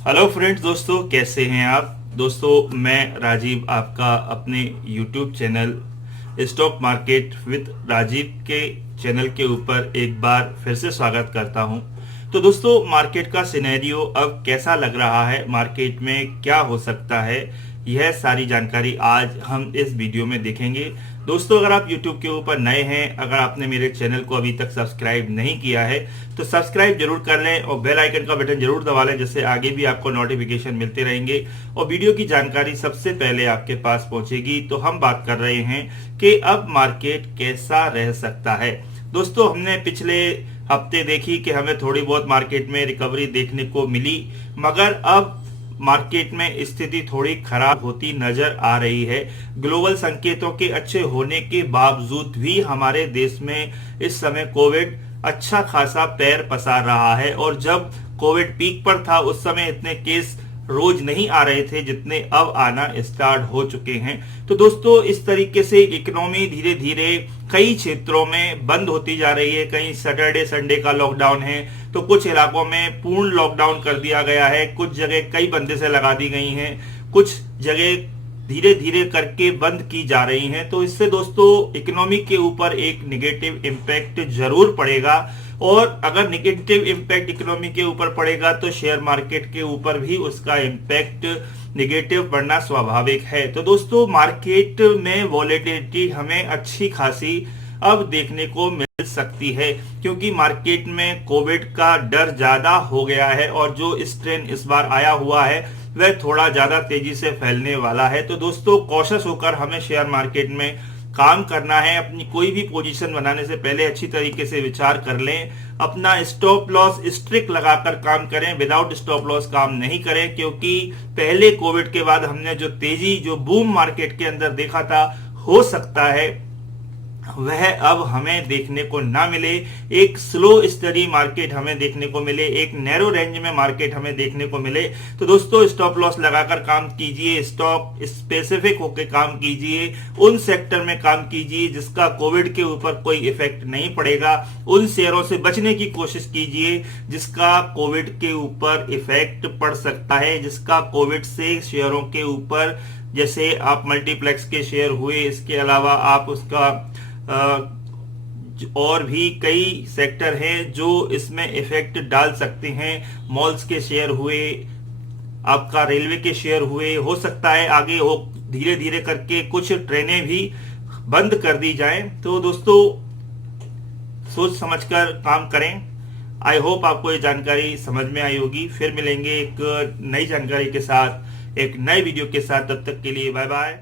Hello friends, दोस्तों कैसे हैं आप। दोस्तों मैं राजीव आपका अपने YouTube channel stock market with Rajiv के चैनल के ऊपर एक बार फिर से स्वागत करता हूं। तो दोस्तों, मार्केट का सिनेरियो अब कैसा लग रहा है, मार्केट में क्या हो सकता है, यह सारी जानकारी आज हम इस वीडियो में देखेंगे। दोस्तों, अगर आप YouTube के ऊपर नए हैं, अगर आपने मेरे चैनल को अभी तक सब्सक्राइब नहीं किया है तो सब्सक्राइब जरूर कर लें और बेल आइकन का बटन जरूर दबा लें, जिससे आगे भी आपको नोटिफिकेशन मिलते रहेंगे और वीडियो की जानकारी सबसे पहले आपके पास पहुंचेगी। तो हम बात कर रहे हैं कि अब मार्केट कैसा रह सकता है। दोस्तों, हमने पिछले हफ्ते देखी कि हमें थोड़ी बहुत मार्केट में रिकवरी देखने को मिली, मगर अब मार्केट में स्थिति थोड़ी खराब होती नजर आ रही है। ग्लोबल संकेतों के अच्छे होने के बावजूद भी हमारे देश में इस समय कोविड अच्छा खासा पैर पसार रहा है, और जब कोविड पीक पर था उस समय इतने केस रोज नहीं आ रहे थे जितने अब आना स्टार्ट हो चुके हैं। तो दोस्तों, इस तरीके से इकोनॉमी धीरे धीरे कई क्षेत्रों में बंद होती जा रही है। कहीं सैटरडे संडे का लॉकडाउन है, तो कुछ इलाकों में पूर्ण लॉकडाउन कर दिया गया है, कुछ जगह कई बंदिशें लगा दी गई हैं, कुछ जगह धीरे धीरे करके बंद की जा रही हैं। तो इससे दोस्तों इकोनॉमी के ऊपर एक निगेटिव इम्पैक्ट जरूर पड़ेगा, और अगर निगेटिव इम्पैक्ट इकोनॉमी के ऊपर पड़ेगा तो शेयर मार्केट के ऊपर भी उसका इम्पैक्ट निगेटिव पड़ना स्वाभाविक है। तो दोस्तों, मार्केट में वॉलेटिलिटी हमें अच्छी खासी अब देखने को मिल सकती है, क्योंकि मार्केट में कोविड का डर ज्यादा हो गया है और जो स्ट्रेन इस बार आया हुआ है वह थोड़ा ज्यादा तेजी से फैलने वाला है। तो दोस्तों, कॉशियस होकर हमें शेयर मार्केट में काम करना है। अपनी कोई भी पोजीशन बनाने से पहले अच्छी तरीके से विचार कर लें, अपना स्टॉप लॉस स्ट्रिक्ट लगाकर काम करें, विदाउट स्टॉप लॉस काम नहीं करें, क्योंकि पहले कोविड के बाद हमने जो तेजी, जो बूम मार्केट के अंदर देखा था, हो सकता है वह अब हमें देखने को ना मिले। एक स्लो स्टडी मार्केट हमें देखने को मिले, एक नैरो रेंज में मार्केट हमें देखने को मिले। तो दोस्तों, स्टॉप लॉस लगाकर काम कीजिए, स्टॉक स्पेसिफिक होकर काम कीजिए, उन सेक्टर में काम कीजिए जिसका कोविड के ऊपर कोई इफेक्ट नहीं पड़ेगा, उन शेयरों से बचने की कोशिश कीजिए जिसका कोविड के ऊपर इफेक्ट पड़ सकता है, जिसका कोविड से शेयरों के ऊपर, जैसे आप मल्टीप्लेक्स के शेयर हुए, इसके अलावा आप उसका और भी कई सेक्टर हैं जो इसमें इफेक्ट डाल सकते हैं। मॉल्स के शेयर हुए, आपका रेलवे के शेयर हुए, हो सकता है आगे हो धीरे धीरे करके कुछ ट्रेनें भी बंद कर दी जाएं। तो दोस्तों, सोच समझकर काम करें। आई होप आपको ये जानकारी समझ में आई होगी। फिर मिलेंगे एक नई जानकारी के साथ, एक नए वीडियो के साथ। तब तक के लिए बाय बाय।